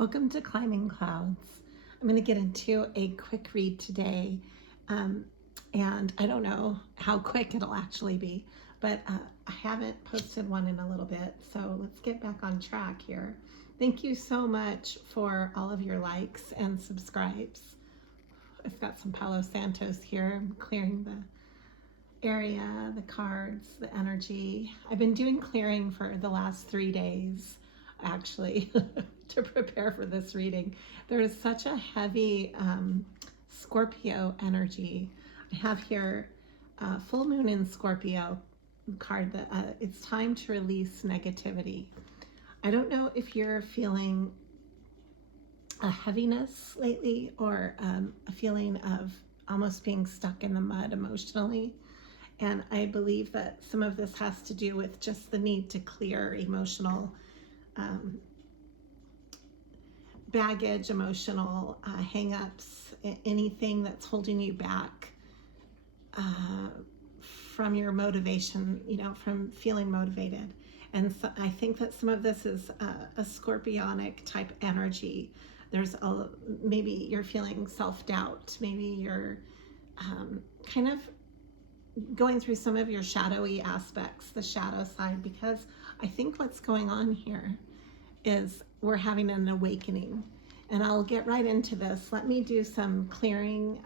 Welcome to Climbing Clouds. I'm going to get into a quick read today, and I don't know how quick it'll actually be, but I haven't posted one in a little bit, so let's get back on track here. Thank you so much for all of your likes and subscribes. I've got some Palo Santos here. I'm clearing the area, the cards, the energy. I've been doing clearing for the last 3 days, actually, to prepare for this reading. There is such a heavy Scorpio energy. I have here full moon in Scorpio card that it's time to release negativity. I don't know if you're feeling a heaviness lately or a feeling of almost being stuck in the mud emotionally. And I believe that some of this has to do with just the need to clear emotional baggage, emotional hang-ups, anything that's holding you back from your motivation, from feeling motivated. And so I think that some of this is a scorpionic type energy. There's maybe you're feeling self-doubt, maybe you're kind of going through some of your shadowy aspects, the shadow side, because I think what's going on here is we're having an awakening. And I'll get right into this. Let me do some clearing,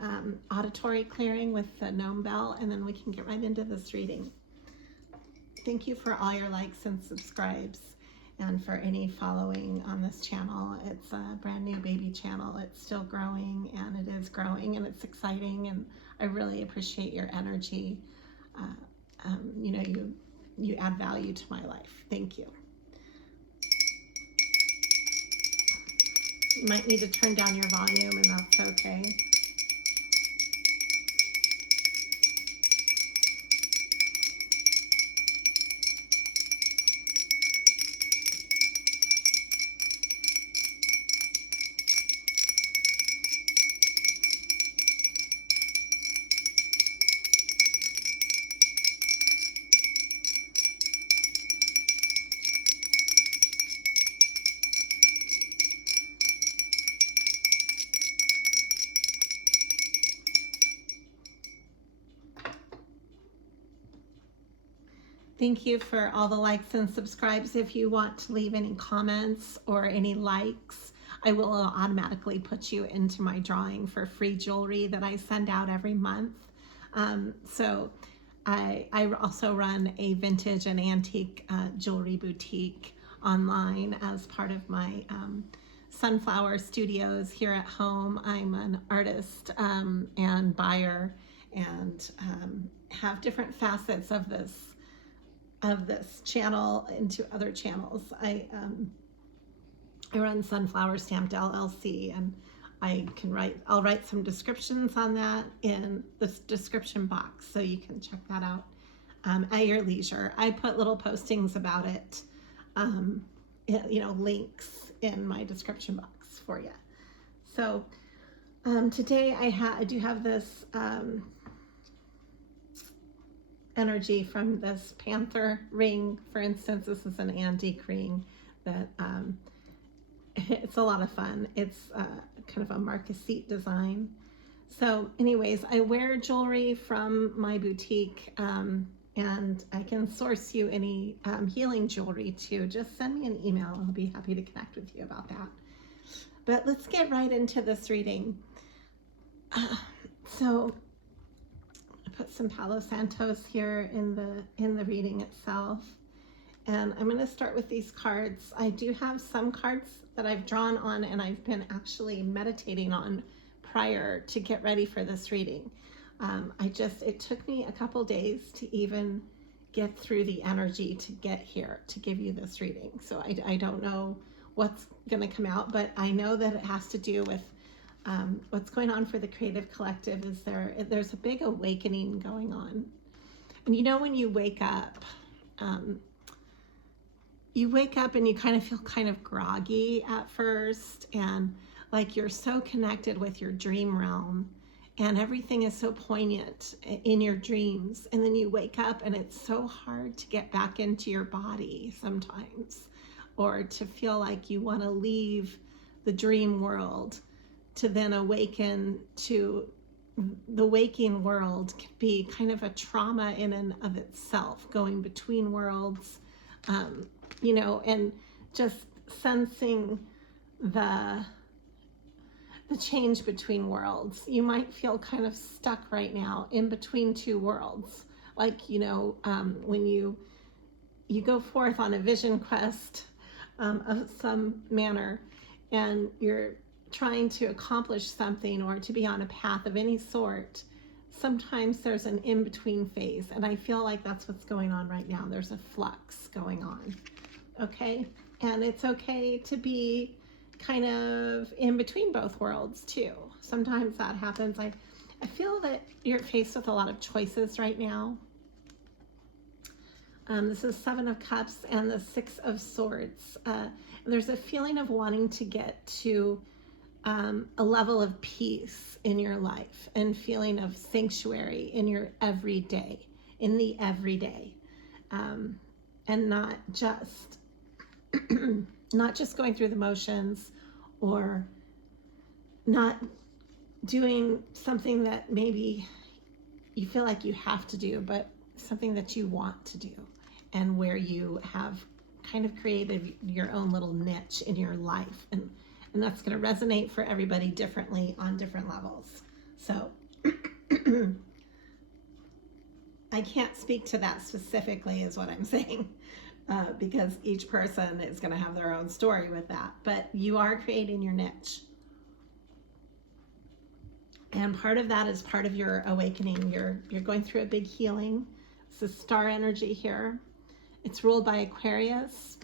auditory clearing with the gnome bell, and then we can get right into this reading. Thank you for all your likes and subscribes, and for any following on this channel. It's a brand new baby channel. It's still growing, and it is growing, and it's exciting, and I really appreciate your energy. You add value to my life. Thank you. You might need to turn down your volume, and that's okay. Thank you for all the likes and subscribes. If you want to leave any comments or any likes, I will automatically put you into my drawing for free jewelry that I send out every month. So I also run a vintage and antique jewelry boutique online as part of my Sunflower Studios here at home. I'm an artist and buyer, and have different facets of this channel into other channels. I run Sunflower Stamped LLC, and I'll write some descriptions on that in the description box, so you can check that out at your leisure. I put little postings about it, links in my description box for you. So today I do have this energy from this panther ring. For instance, this is an antique ring that it's a lot of fun. It's kind of a marquisite design. So anyways, I wear jewelry from my boutique, and I can source you any healing jewelry too. Just send me an email. I'll be happy to connect with you about that. But let's get right into this reading. So put some Palo Santos here in the reading itself, and I'm going to start with these cards. I do have some cards that I've drawn on and I've been actually meditating on prior to get ready for this reading. It took me a couple days to even get through the energy to get here to give you this reading. So I don't know what's going to come out, but I know that it has to do with what's going on for the creative collective. Is there's a big awakening going on. And when you wake up and you kind of feel kind of groggy at first, and like you're so connected with your dream realm, and everything is so poignant in your dreams, and then you wake up and it's so hard to get back into your body sometimes, or to feel like you want to leave the dream world to then awaken to the waking world can be kind of a trauma in and of itself, going between worlds, and just sensing the change between worlds. You might feel kind of stuck right now in between two worlds. Like, when you go forth on a vision quest of some manner, and you're trying to accomplish something or to be on a path of any sort, sometimes there's an in-between phase, and I feel like that's what's going on right now. There's a flux going on, okay? And it's okay to be kind of in between both worlds too. Sometimes that happens. I feel that you're faced with a lot of choices right now. This is 7 of Cups and the 6 of Swords. There's a feeling of wanting to get to a level of peace in your life and feeling of sanctuary in your everyday, in the everyday, and not just going through the motions, or not doing something that maybe you feel like you have to do, but something that you want to do, and where you have kind of created your own little niche in your life. And that's going to resonate for everybody differently on different levels. So I can't speak to that specifically is what I'm saying, because each person is going to have their own story with that. But you are creating your niche. And part of that is part of your awakening. You're going through a big healing. This is star energy here. It's ruled by Aquarius.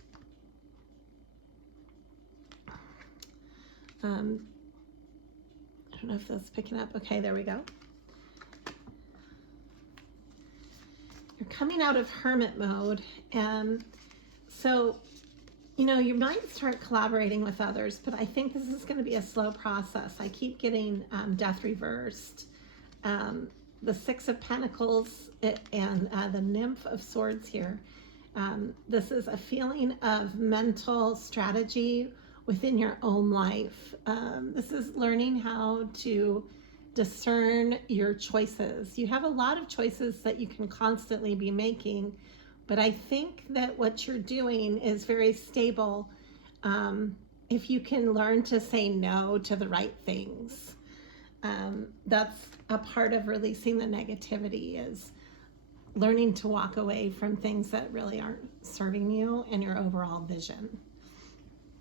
I don't know if that's picking up. Okay, there we go. You're coming out of hermit mode, and so, you might start collaborating with others, but I think this is going to be a slow process. I keep getting death reversed, the 6 of Pentacles, and the Nymph of Swords here. This is a feeling of mental strategy within your own life. This is learning how to discern your choices. You have a lot of choices that you can constantly be making, but I think that what you're doing is very stable if you can learn to say no to the right things. That's a part of releasing the negativity, is learning to walk away from things that really aren't serving you and your overall vision.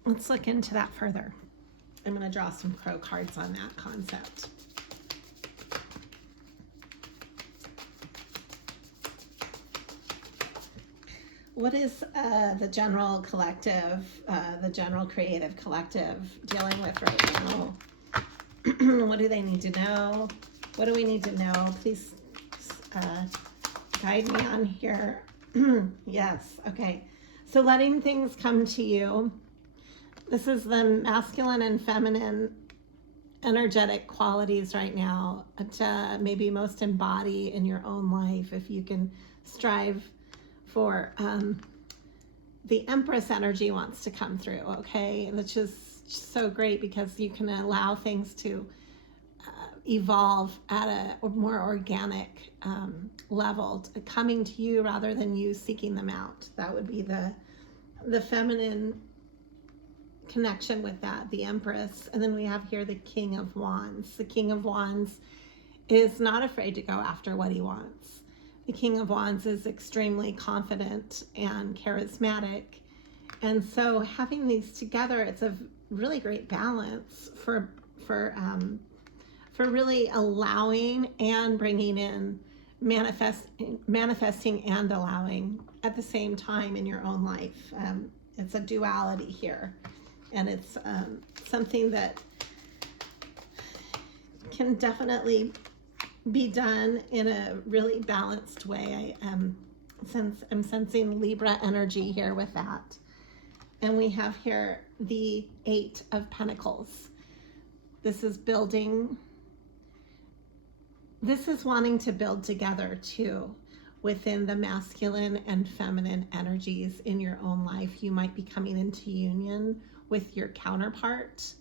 Let's look into that further. I'm going to draw some crow cards on that concept. What is the general collective, the general creative collective dealing with right now? What do they need to know? What do we need to know? Please guide me on here. Yes, okay. So letting things come to you. This is the masculine and feminine energetic qualities right now to maybe most embody in your own life. If you can strive for the Empress energy wants to come through, okay? Which is so great because you can allow things to evolve at a more organic level, coming to you rather than you seeking them out. That would be the feminine connection with that, the Empress. And then we have here the King of Wands. The King of Wands is not afraid to go after what he wants. The King of Wands is extremely confident and charismatic. And so having these together, it's a really great balance for really allowing and bringing in, manifesting and allowing at the same time in your own life. It's a duality here. And it's something that can definitely be done in a really balanced way. I'm sensing Libra energy here with that. And we have here the 8 of Pentacles. This is building. This is wanting to build together too within the masculine and feminine energies in your own life. You might be coming into union with your counterpart.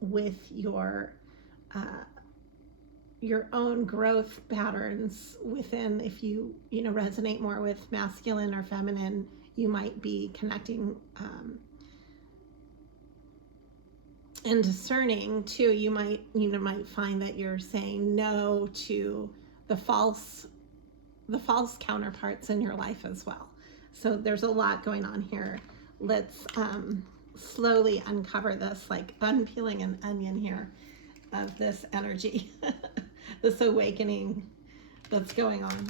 with your own growth patterns within. If you resonate more with masculine or feminine, you might be connecting and discerning too. You might find that you're saying no to the false counterparts in your life as well. So there's a lot going on here. Let's slowly uncover this, like unpeeling an onion here of this energy, this awakening that's going on.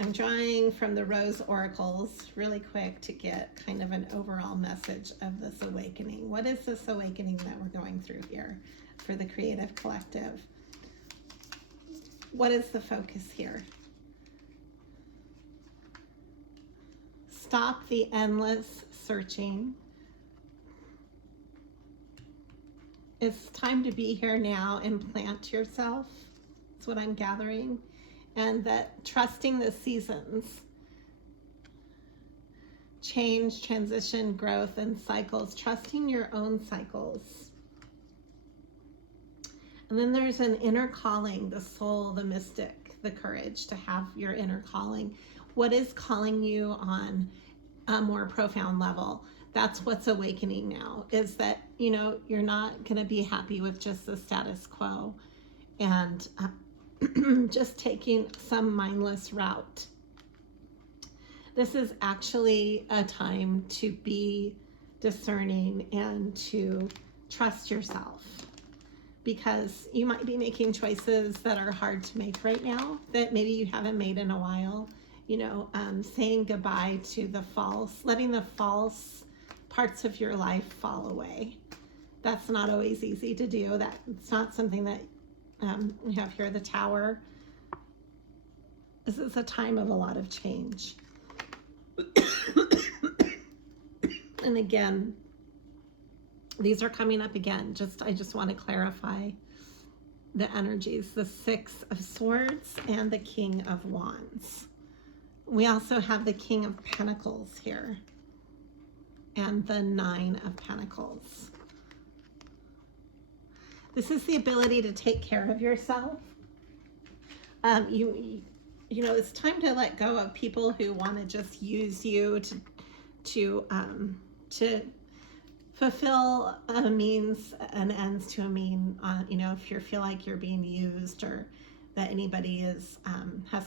I'm drawing from the Rose Oracles really quick to get kind of an overall message of this awakening. What is this awakening that we're going through here for the creative collective? What is the focus here? Stop the endless searching. It's time to be here now and plant yourself. That's what I'm gathering. And that trusting the seasons, change, transition, growth, and cycles, trusting your own cycles. And then there's an inner calling, the soul, the mystic, the courage to have your inner calling. What is calling you on a more profound level? That's what's awakening now, is that, you're not going to be happy with just the status quo and just taking some mindless route. This is actually a time to be discerning and to trust yourself, because you might be making choices that are hard to make right now, that maybe you haven't made in a while. Saying goodbye to the false, letting the false parts of your life fall away. That's not always easy to do. It's not something that we have here, the Tower. This is a time of a lot of change. And again, these are coming up again. I just want to clarify the energies, the Six of Swords and the King of Wands. We also have the King of Pentacles here and the Nine of Pentacles. This is the ability to take care of yourself. It's time to let go of people who want to just use you to fulfill a means and ends to a mean. If you feel like you're being used or that anybody has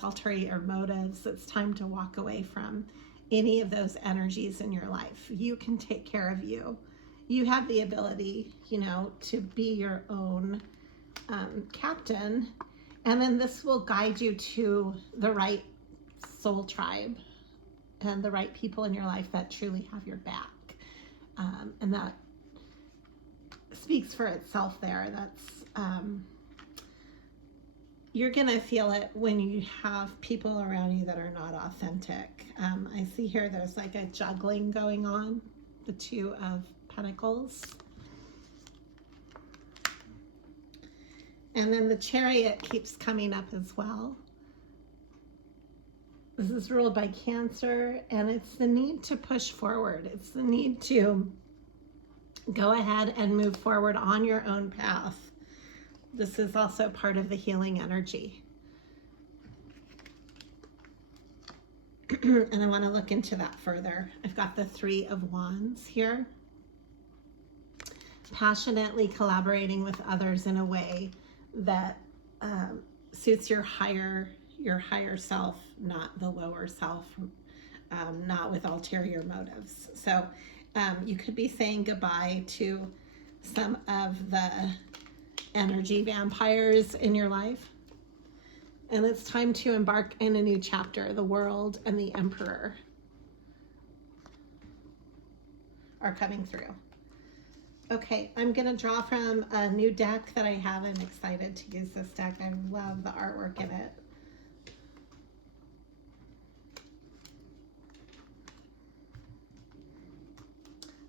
ulterior motives, it's time to walk away from any of those energies in your life. You can take care of you. You have the ability, to be your own captain. And then this will guide you to the right soul tribe and the right people in your life that truly have your back. And that speaks for itself there. You're going to feel it when you have people around you that are not authentic. I see here there's like a juggling going on, the Two of Pentacles. And then the Chariot keeps coming up as well. This is ruled by Cancer, and it's the need to push forward. It's the need to go ahead and move forward on your own path. This is also part of the healing energy. And I want to look into that further. I've got the Three of Wands here. Passionately collaborating with others in a way that suits your higher self, not the lower self, not with ulterior motives. So you could be saying goodbye to some of the energy vampires in your life. And it's time to embark in a new chapter. The World and the Emperor are coming through. Okay, I'm going to draw from a new deck that I have. I'm excited to use this deck. I love the artwork in it.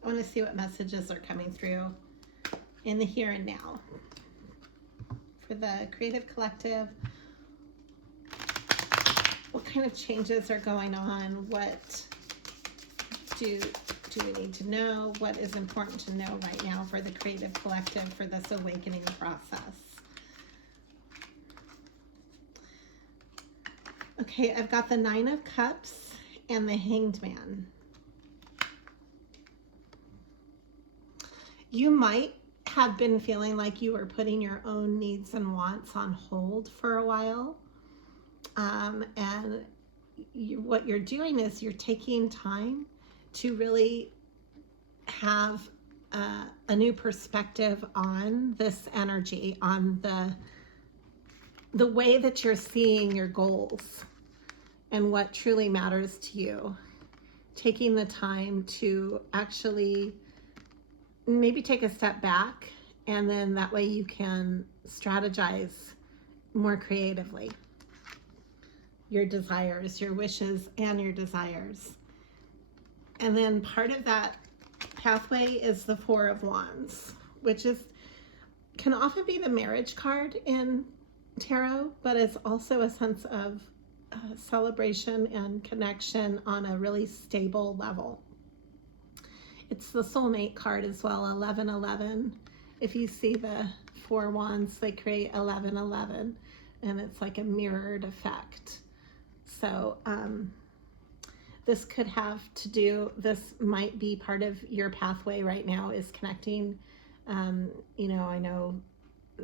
I want to see what messages are coming through in the here and now. For the creative collective, what kind of changes are going on? What do do we need to know? What is important to know right now for the creative collective for this awakening process? Okay, I've got the Nine of Cups and the Hanged Man. You might have been feeling like you were putting your own needs and wants on hold for a while. And what you're doing is you're taking time to really have a new perspective on this energy, on the way that you're seeing your goals and what truly matters to you. Taking the time to actually maybe take a step back, and then that way you can strategize more creatively. Your desires, your wishes, and your desires. And then part of that pathway is the Four of Wands, which can often be the marriage card in tarot, but it's also a sense of celebration and connection on a really stable level. It's the soulmate card as well, 1111. If you see the Four Wands, they create 1111, and it's like a mirrored effect. So this could have to do, this might be part of your pathway right now, is connecting. You know, I know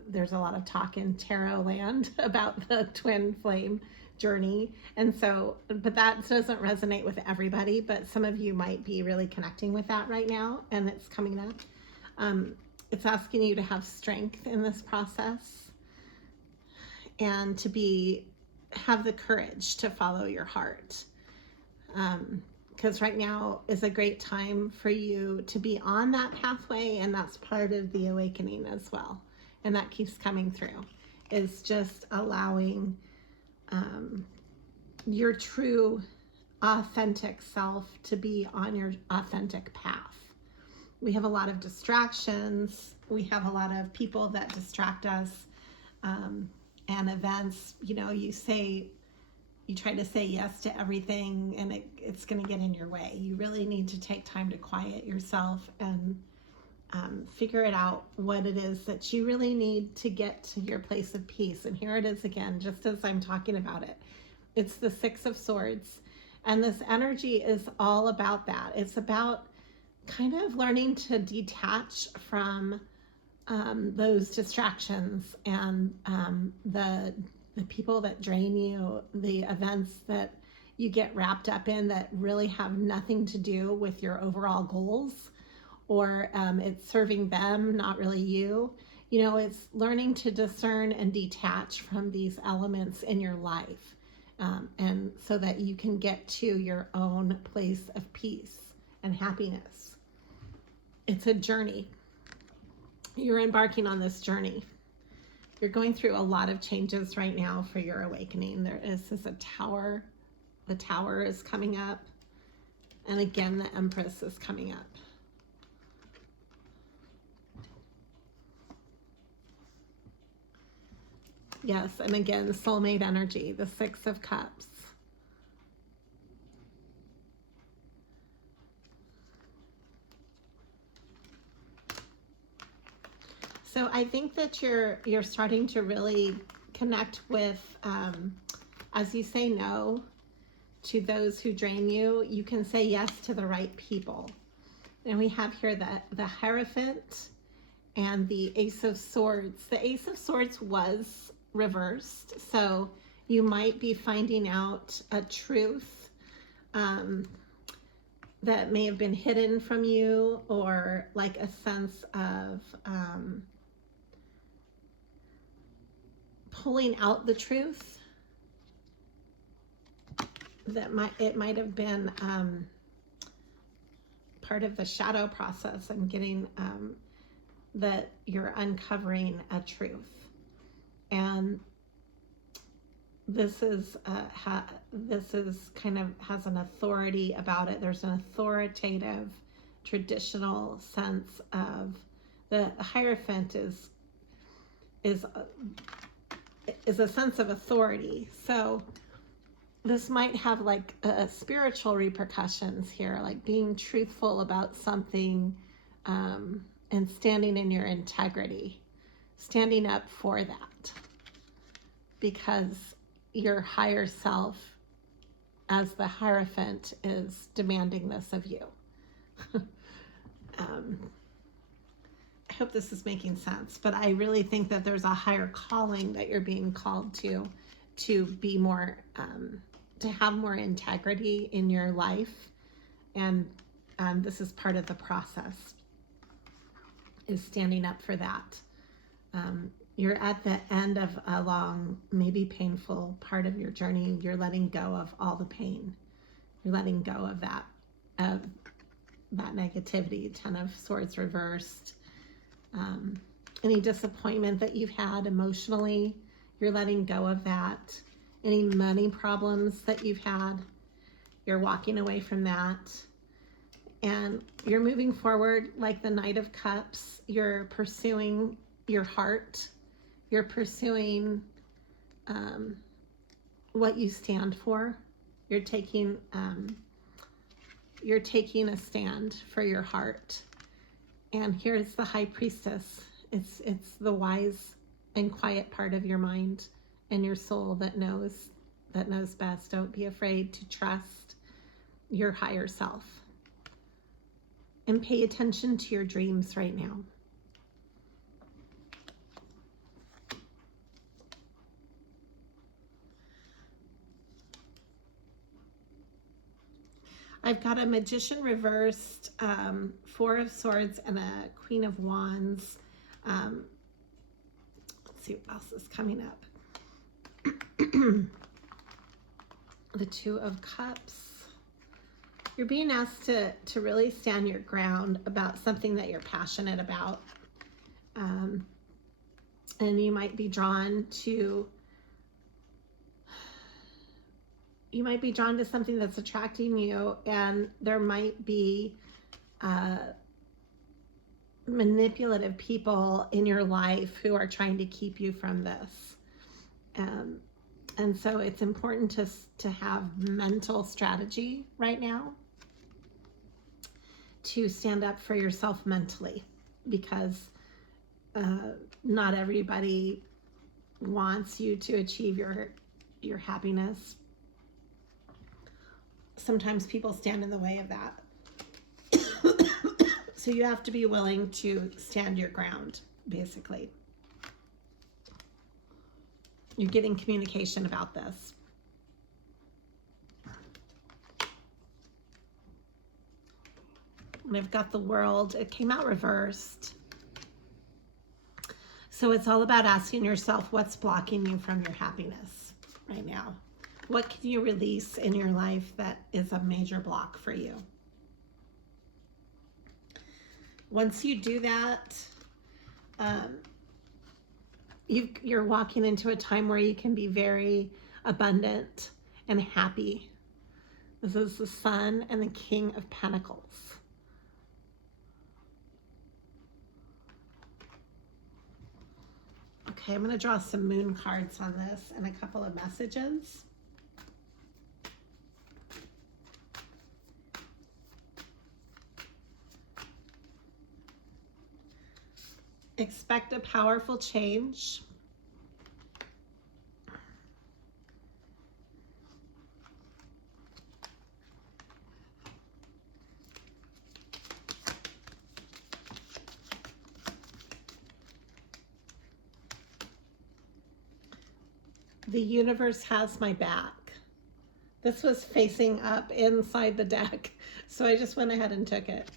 there's a lot of talk in tarot land about the twin flame journey. And so, but that doesn't resonate with everybody, but some of you might be really connecting with that right now, and it's coming up. It's asking you to have strength in this process and to have the courage to follow your heart. Because right now is a great time for you to be on that pathway, and that's part of the awakening as well. And that keeps coming through, is just allowing your true authentic self to be on your authentic path. We have a lot of distractions. We have a lot of people that distract us, and events. You know, you try to say yes to everything, and it's going to get in your way. You really need to take time to quiet yourself and figure it out, what it is that you really need to get to your place of peace. And here it is again, just as I'm talking about it. It's the Six of Swords. And this energy is all about that. It's about kind of learning to detach from those distractions and the people that drain you, the events that you get wrapped up in that really have nothing to do with your overall goals, or it's serving them, not really you. You know, it's learning to discern and detach from these elements in your life, and so that you can get to your own place of peace and happiness. It's a journey. You're embarking on this journey. You're going through a lot of changes right now for your awakening. There is a tower. The tower is coming up. And again, the Empress is coming up. Yes, and again, the soulmate energy, the Six of Cups. So I think that you're starting to really connect with, as you say no to those who drain you, you can say yes to the right people. And we have here the Hierophant and the Ace of Swords. The Ace of Swords was reversed, so you might be finding out a truth that may have been hidden from you, or like a sense of pulling out the truth that might have been part of the shadow process, and getting that you're uncovering a truth. And this is kind of has an authority about it. There's an authoritative, traditional sense of the Hierophant is a sense of authority. So this might have like spiritual repercussions here, like being truthful about something, and standing in your integrity, standing up for that, because your higher self, as the Hierophant, is demanding this of you. I hope this is making sense, but I really think that there's a higher calling that you're being called to be more, to have more integrity in your life. And this is part of the process, is standing up for that. You're at the end of a long, maybe painful part of your journey. You're letting go of all the pain. You're letting go of that negativity. Ten of Swords reversed. Any disappointment that you've had emotionally, you're letting go of that. Any money problems that you've had, you're walking away from that. And you're moving forward like the Knight of Cups. You're pursuing your heart. You're pursuing what you stand for. You're taking a stand for your heart. And here's the High Priestess. It's the wise and quiet part of your mind and your soul that knows best. Don't be afraid to trust your higher self. And pay attention to your dreams right now. I've got a Magician reversed, Four of Swords, and a Queen of Wands. Let's see what else is coming up. The Two of Cups. You're being asked to really stand your ground about something that you're passionate about. And you might be drawn to something that's attracting you, and there might be manipulative people in your life who are trying to keep you from this. And so it's important to have mental strategy right now to stand up for yourself mentally, because not everybody wants you to achieve your happiness. Sometimes people stand in the way of that. So you have to be willing to stand your ground, basically. You're getting communication about this. And I've got the World. It came out reversed. So it's all about asking yourself, what's blocking you from your happiness right now? What can you release in your life that is a major block for you? Once you do that, you're walking into a time where you can be very abundant and happy. This is the Sun and the King of Pentacles. Okay, I'm going to draw some moon cards on this and a couple of messages. Expect a powerful change. The universe has my back. This was facing up inside the deck, so I just went ahead and took it.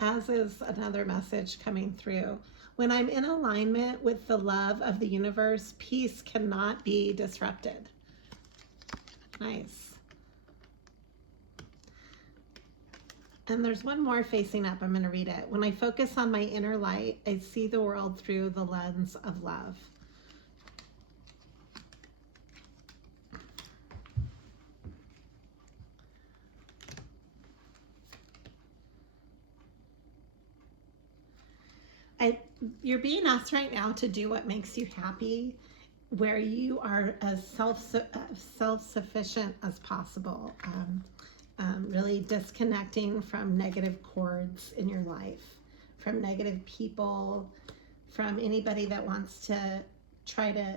As is another message coming through. When I'm in alignment with the love of the universe, peace cannot be disrupted. Nice. And there's one more facing up. I'm going to read it. When I focus on my inner light, I see the world through the lens of love. You're being asked right now to do what makes you happy, where you are as self-sufficient as possible. Really disconnecting from negative cords in your life, from negative people, from anybody that wants to try to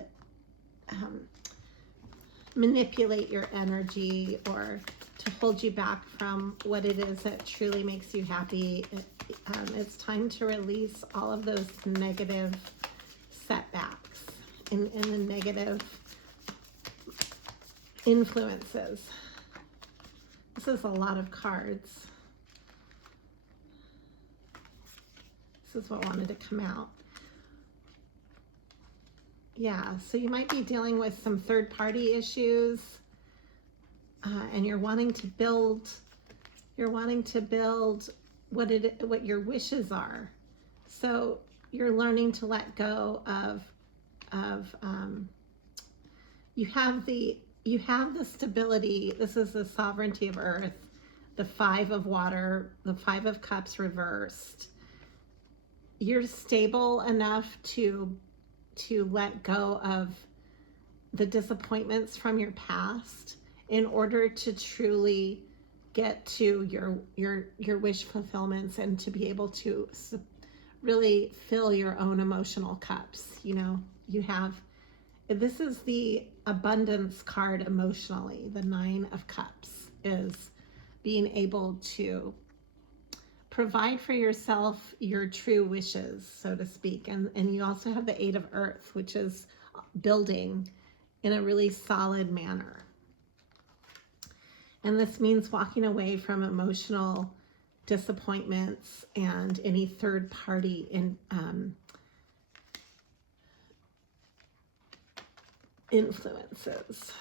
manipulate your energy or to hold you back from what it is that truly makes you happy. It's time to release all of those negative setbacks and the negative influences. This is a lot of cards. This is what wanted to come out. Yeah, so you might be dealing with some third-party issues, and you're wanting to build what your wishes are. So you're learning to let go of you have the stability. This is the sovereignty of earth, the 5 of water, the 5 of cups reversed. You're stable enough to let go of the disappointments from your past in order to truly get to your wish fulfillments and to be able to really fill your own emotional cups. You know, this is the abundance card emotionally. The 9 of Cups is being able to provide for yourself your true wishes, so to speak. And you also have the 8 of Earth, which is building in a really solid manner. And this means walking away from emotional disappointments and any third party influences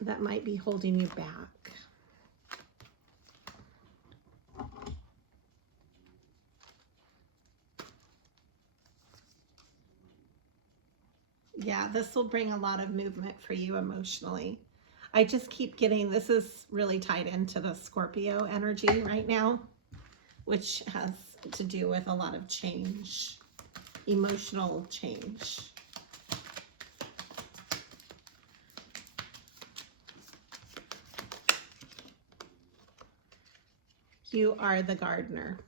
that might be holding you back. Yeah, this will bring a lot of movement for you emotionally. I just keep getting, this is really tied into the Scorpio energy right now, which has to do with a lot of change, emotional change. You are the gardener.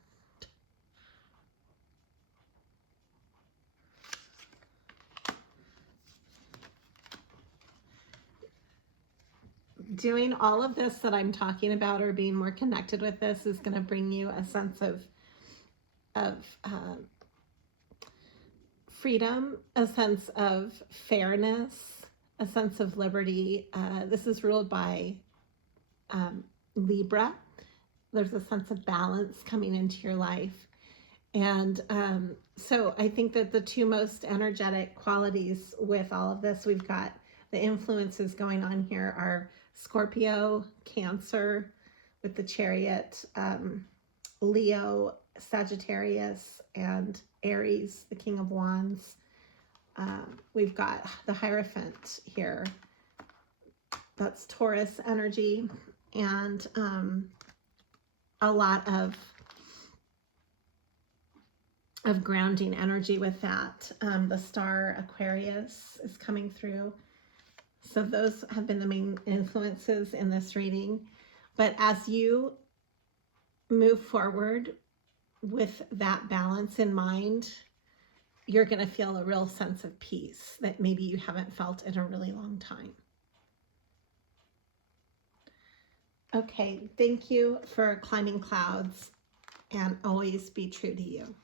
Doing all of this that I'm talking about, or being more connected with this, is going to bring you a sense of freedom, a sense of fairness, a sense of liberty. This is ruled by Libra. There's a sense of balance coming into your life. And so I think that the two most energetic qualities with all of this, we've got the influences going on here are Scorpio, Cancer with the Chariot, Leo, Sagittarius, and Aries, the King of Wands. We've got the Hierophant here. That's Taurus energy, and a lot of grounding energy with that. The star Aquarius is coming through. So those have been the main influences in this reading. But as you move forward with that balance in mind, you're going to feel a real sense of peace that maybe you haven't felt in a really long time. Okay, thank you for climbing clouds, and always be true to you.